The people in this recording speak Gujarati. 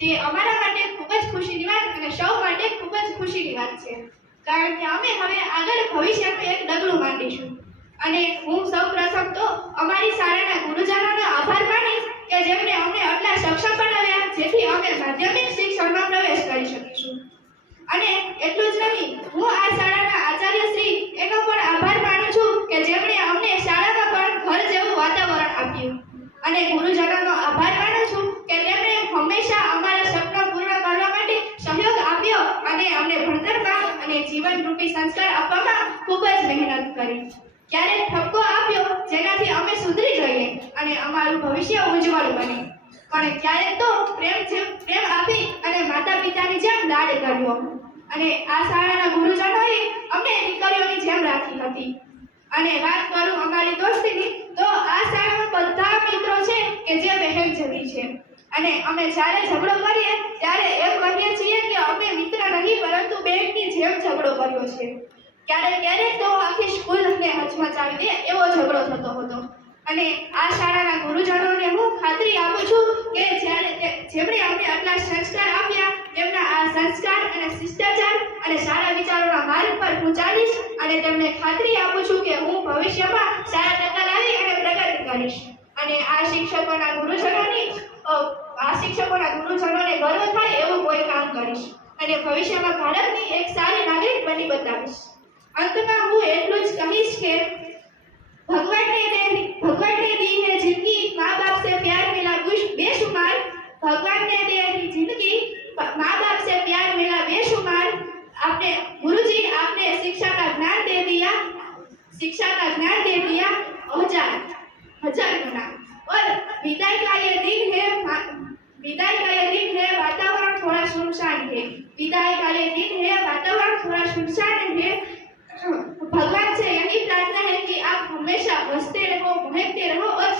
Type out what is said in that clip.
તે અમારા માટે ખૂબ જ ખુશીની વાત અને સૌ માટે ખૂબ જ ખુશીની વાત છે, કારણ કે અમે હવે આગળ ભવિષ્યનું એક ડગલું માંડીશું. અને હું સૌપ્રથમ તો અમારી શાળાના ગુરુજનોનો આભાર માનીશ કે જેમણે અમને આટલા સક્ષમ બનાવ્યા જેથી અમે માધ્યમિક શિક્ષણમાં પ્રવેશ કરી શકીશું. અને એટલું જ નહીં, હું આ શાળાના આચાર્ય શ્રી એનો પણ આભાર માનું છું કે જેમણે અમને શાળામાં પણ ઘર જેવું વાતાવરણ આપ્યું. અને ગુરુજનોનો આભાર માનું છું કે તેમણે હંમેશા અમારા સપના પૂર્ણ કરવા માટે સહયોગ આપ્યો અને અમને ભણતરમાં અને જીવનરૂપી સંસ્કાર આપવામાં ખૂબ જ મહેનત કરી. ક્યારેક ઠપકો આપ્યો જેનાથી અમે સુધરી જઈએ અને અમારું ભવિષ્ય ઉજ્જવળ બને, પણ ક્યારેક તો પ્રેમ આપી અને માતા પિતાની જેમ લાડ કર્યો. અને આ શાળાના ગુરુજનોએ અમને દીકરીઓની જેમ રાખી હતી. અને વાત કરું અમારી દોસ્તીની, તો આ શાળામાં બધા મિત્રો છે કે જે બહેન જેવી છે. અને અમે જ્યારે ઝઘડો કરીએ ત્યારે એમ કહીએ છીએ કે અમે મિત્ર નહીં પરંતુ બહેનની જેમ ઝઘડો કર્યો છે. ક્યારેક તો આખી સ્કૂલને હચમચાવી દે એવો ઝઘડો થતો હતો. અને આ શાળાના ગુરુજનોને હું ખાતરી આપું છું કે જેમણે અમને આટલા સંસ્કાર આપ્યા તેમના આ સંસ્કાર અને શિષ્ટાચાર અને સારા વિચારોના માર્ગ પર હું ચાલીશ. અને તેમને ખાતરી આપું છું કે હું ભવિષ્યમાં સારા ટકા લાવી અને પ્રગતિ કરીશ. અને આ શિક્ષકોના ગુરુજનોને ગર્વ થાય એવું કોઈ કામ કરીશ અને ભવિષ્યમાં ભારતની એક સારી નાગરિક બની બતાવીશ. અંતમાં હું એટલું જ કહીશ કે भगवान ने दी है जिंदगी माँ बाप से प्यार मिला बेशुमार. भगवान ने दी है जिंदगी माँ बाप से प्यार मिला बेशुमार. आपने गुरुजी आपने शिक्षा का ज्ञान दे दिया हजार गुना. और विदाई का ये दिन है वातावरण थोड़ा सुनसान है. विदाई का ये दिन है वातावरण